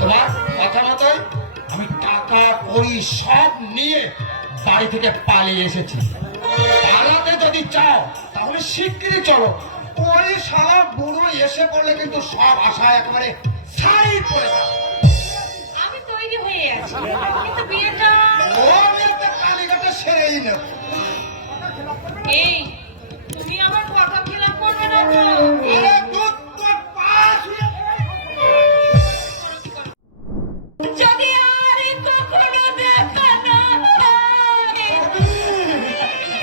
তোমার কথা মতোই আমি টাকা কড়ি সব নিয়ে বাড়ি থেকে পালিয়ে এসেছি। পালাতে যদি চাও তাহলে শিগগিরই চলো। ওই সারা বুড়ো এসে পড়লে কিন্তু সব আশা একেবারে সাইড করে আমি তৈরি হয়ে আছি কিন্তু বিয়েটা ও মেয়েটা কালীঘাটে সেরেই নেব। এই তুমি আমার কথা খেলাপ করবে না তো?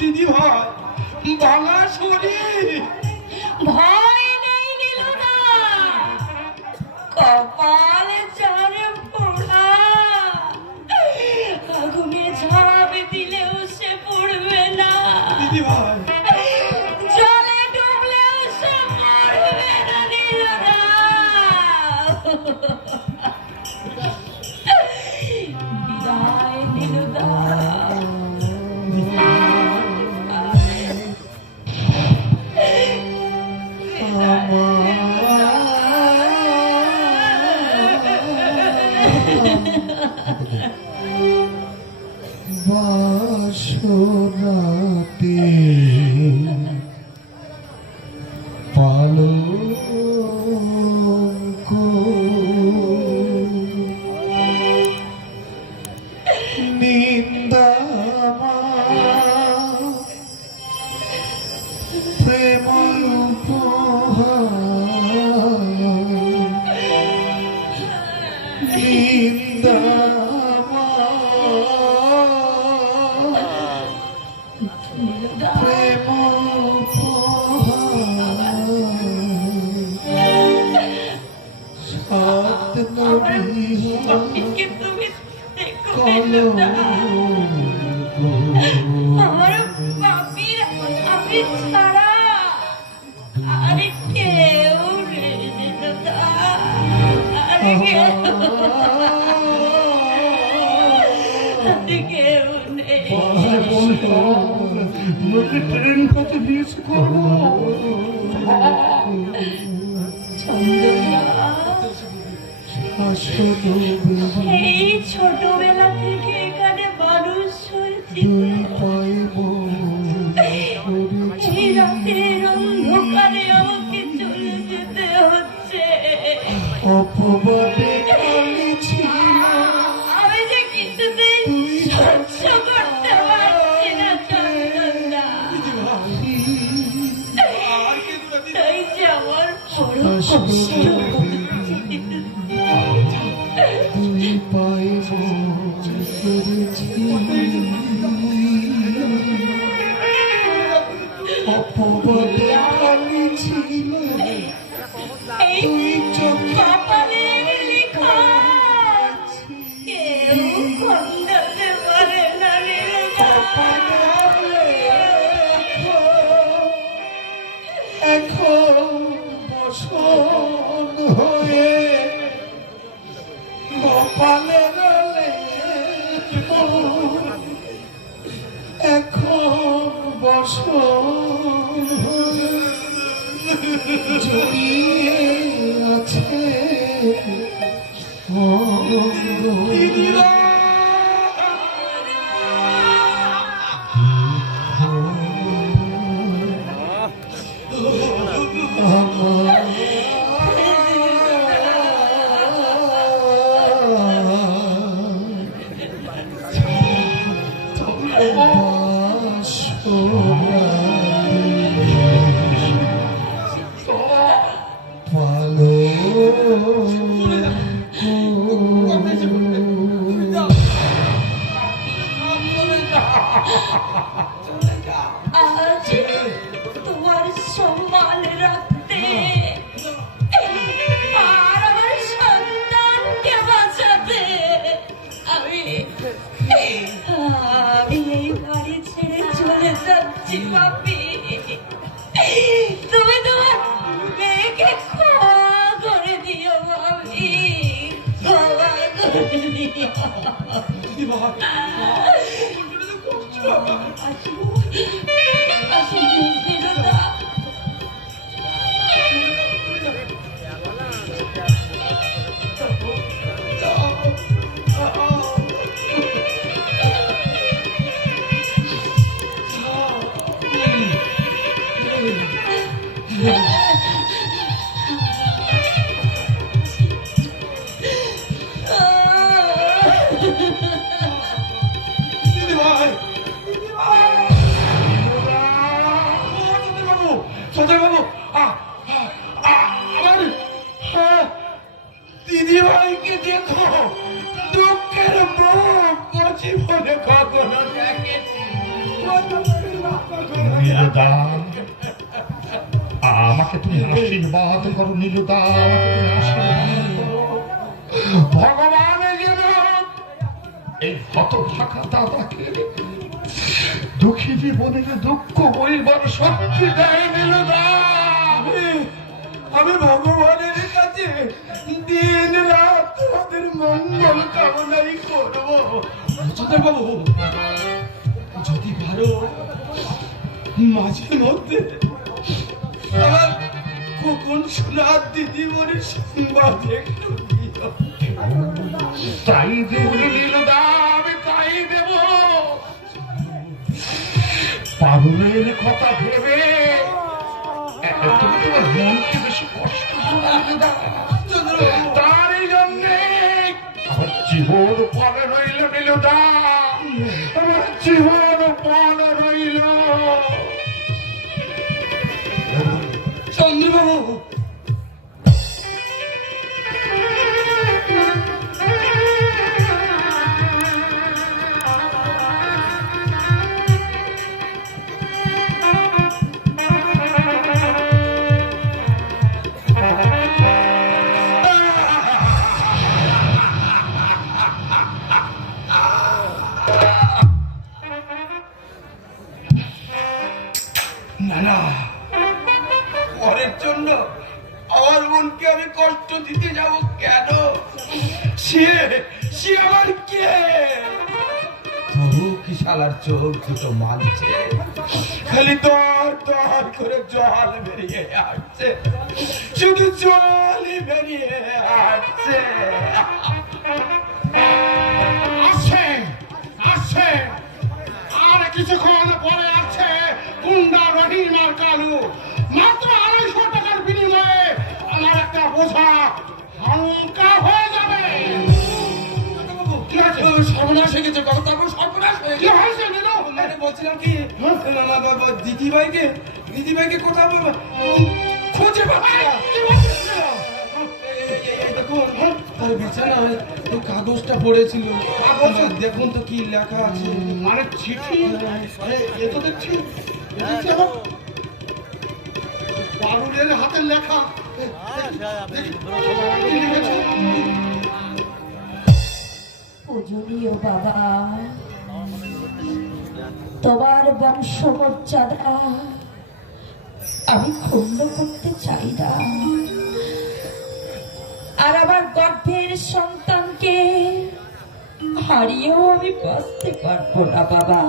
দিদি ভাই শরীর। ভয় কেউ ট্রেন এই ছোটবেলা অপবাদে কালি আমি যে কিছুতেই সহ্য করতে পারছি না চন্দনা তাই যে আমার বড় কষ্ট দুই পাইব Amém. দিদি দিদি ভাইকে দেখো দুঃখের মুখ জীবনে কখনো দেখেছি আমাকে তুমি আশীর্বাদ করো নীলদা যেন এই হত থাকা দাদাকে দুঃখী জীবনের দুঃখ বইবার শক্তি দেয় নীলদা। আমি- আমি ভগবানের যদি পারো মাঝে মধ্যে আমার কখন শোনার দিদিমণির সংবাদ তাই দেব নীলদা আমি তাই দেব পাগলের কথা ভেবে তোমার তারই জন্যে জীবন পণ রইল নীলদা আমার জীবন পণ রইল চন্দ্রবাবু না না। পরের জন্য আমার মনকে আমি কষ্ট দিতে যাব কেন? সে সে আমার কে? কি চোখ দুটো মানছে? খালি দর দর করে জল বেরিয়ে আসছে। শুধু জলই বেরিয়ে আসছে। আসছে আসছে। আর কিছুক্ষণ পরে গুন্ডা রহিম আর কালু। মাত্র আড়াইশো টাকার বিনিময়ে আমার একটা বোঝা হালকা হয়ে যাবে? সর্বনাশ হয়ে গেছে বাবা তারপর সর্বনাশ হয়ে কি হয়েছে মানে? বলছিলাম কি না না বাবা দিদি ভাইকে দিদি ভাইকে কোথাও বাবা খুঁজে পাচ্ছি না। এই, এই, এই দেখুন তার বিছানায় এই কাগজটা পড়েছিল? দেখুন তো কি লেখা আছে। মানে চিঠি? এ তো দেখছি। লেখা। তোমার বংশমর্যাদা, আমি ক্ষুণ্ণ করতে চাই না। আর আমার গর্ভের সন্তানকে হারিয়েও আমি বাঁচতে পারব না, বাবা।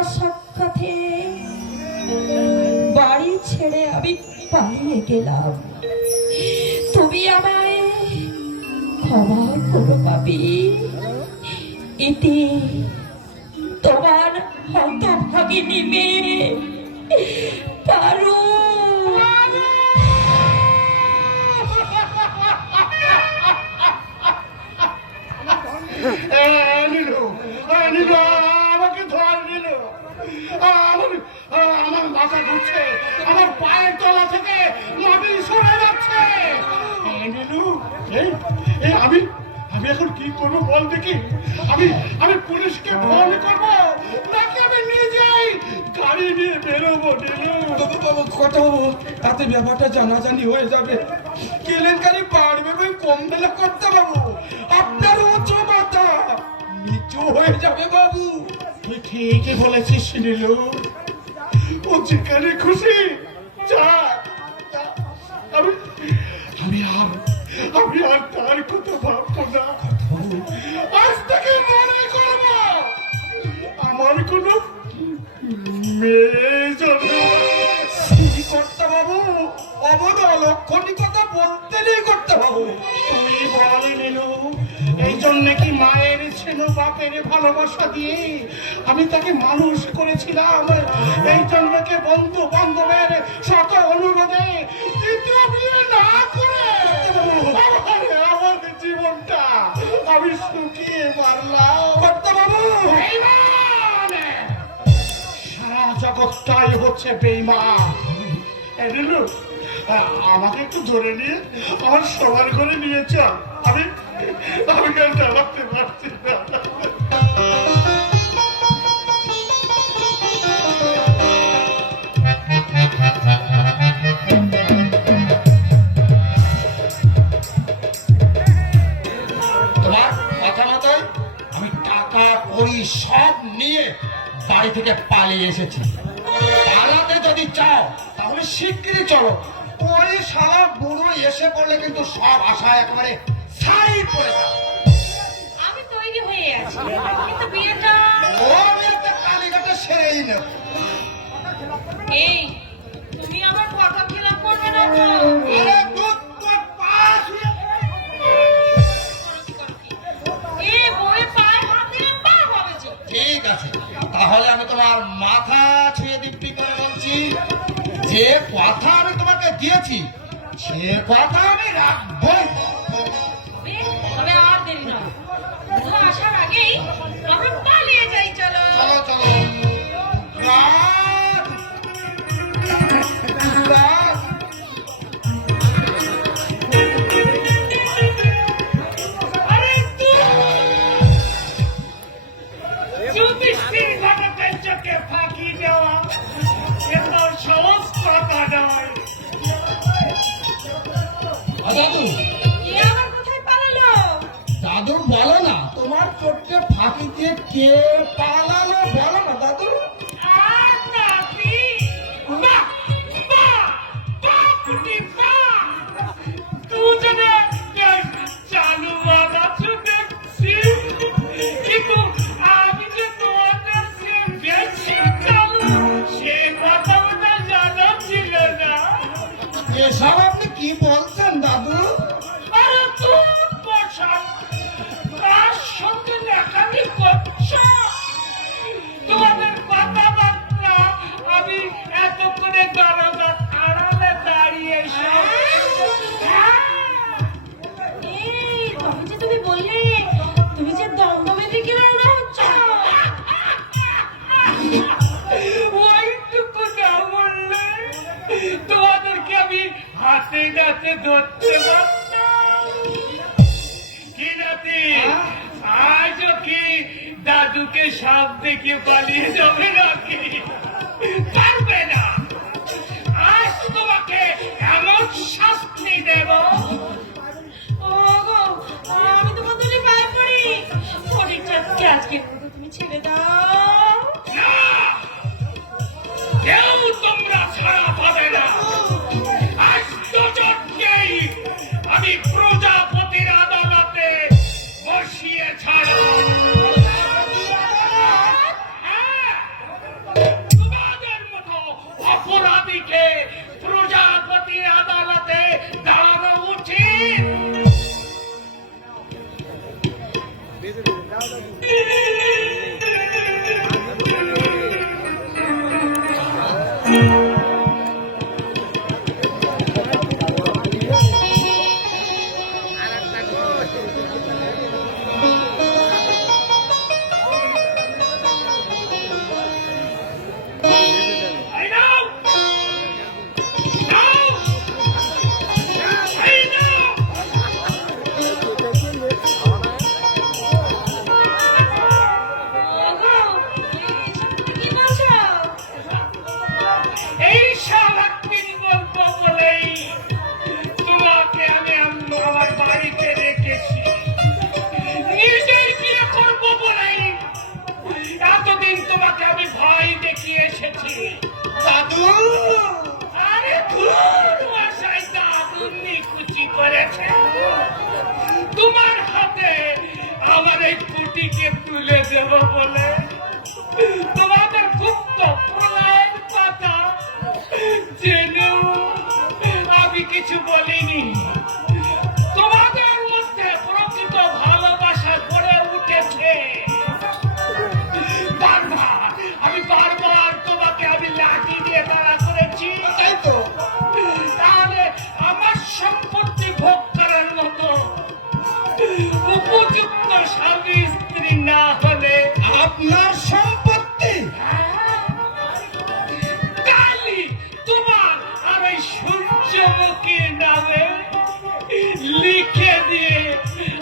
অসাক্ষাতে বাড়ি ছেড়ে আমি পালিয়ে গেলাম তুমি আমায় ক্ষমা করো পাবি ইতি তোমার হতভাগিনী মেয়ে পারু এ, নীলু, আমাকে ধর নীলু। আমার মাথা আমার পায়ের তলা থেকে যাচ্ছে। আমি আমি এখন কি করব বল দেখি। আমি আমি পুলিশকে ফোন করব, নাকি আমি গাড়ি নিয়ে বেরোবো তাতে ব্যাপারটা জানাজানি হয়ে যাবে। কেলেঙ্কারি বই কম বেলা করতে বাবু ঠিকই বলেছিস নীলু? ও যেখানে খুশি। আমি আর আমি আর তার কথা ভাববো না। আজ থেকে মনে আমার কোনো মেয়ে বাবু কথা বলতে কর্তা বাবু তুই বলে নিলু, এই জন্য কি মায়ের ছিল বাপের ভালোবাসা দিয়ে। আমি তাকে মানুষ করেছিলাম। এই জন্য কি বন্ধু বান্ধবের শত অনুরোধে বিয়ে না করে আমার জীবনটা আমি শুকিয়ে মারলাম। বাবু সারা জগৎটাই হচ্ছে এলিলু আমাকে একটু ধরে নিয়ে আমার সবার ঘরে নিয়ে চল। আমি আমি আর দাঁড়াতে পারছি না। সব নিয়ে বাড়ি থেকে পালিয়ে এসেছি। পালাতে যদি চাও, তাহলে শিগগিরই চলো। ওই সারা বুড়ো এসে পড়লে কিন্তু সব আশা একেবারে ছাই পড়ে আমি তৈরি হয়ে আছি। কিন্তু বিয়েটা ও মেয়েটা কালীঘাটে সেরেই নেব। এই তুমি আমার কথা খিলাপ করবে না তো? আরে দুধ তোর পা এ বয়ে পায়ে হাত পা হবে যে। ঠিক আছে তাহলে আমি তোমার মাথা ছুঁয়ে দিব্যি করে বলছি যে কথা আমি তোমাকে দিয়েছি সে কথা আমি রাখবই। চোখে ফাঁকি দিয়ে কে পালালো বলো।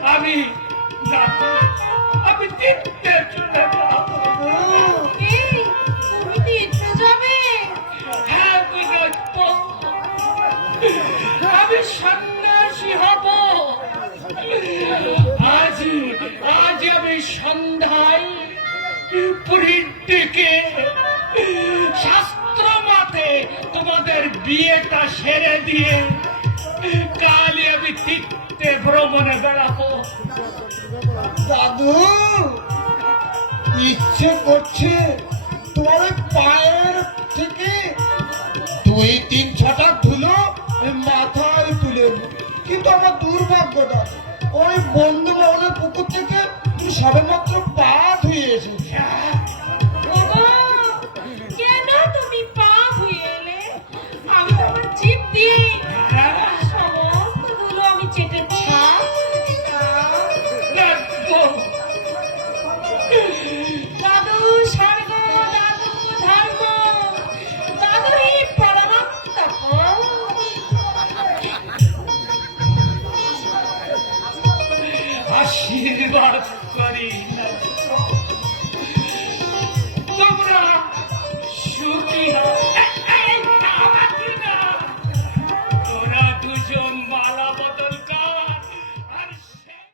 আমি আমি দিতে চলে যাব। তুমি দিতে যাবে? হ্যাঁ আমি সন্ন্যাসী হব। আজ আজ আমি সন্ধ্যায় পুরীর দিকে শাস্ত্র মতে তোমাদের বিয়েটা সেরে দিয়ে কালে আমি তীর্থে ভ্রমণে বেড়াবো দাদু, ইচ্ছে করছে ওই পায়ের থেকে দুই, তিন ছটা ধুলো মাথায় তুলে। কিন্তু আমার দুর্ভাগ্যটা ওই বন্ধু মহলের পুকুর থেকে তুমি সবেমাত্র পা ধুয়ে এসেছি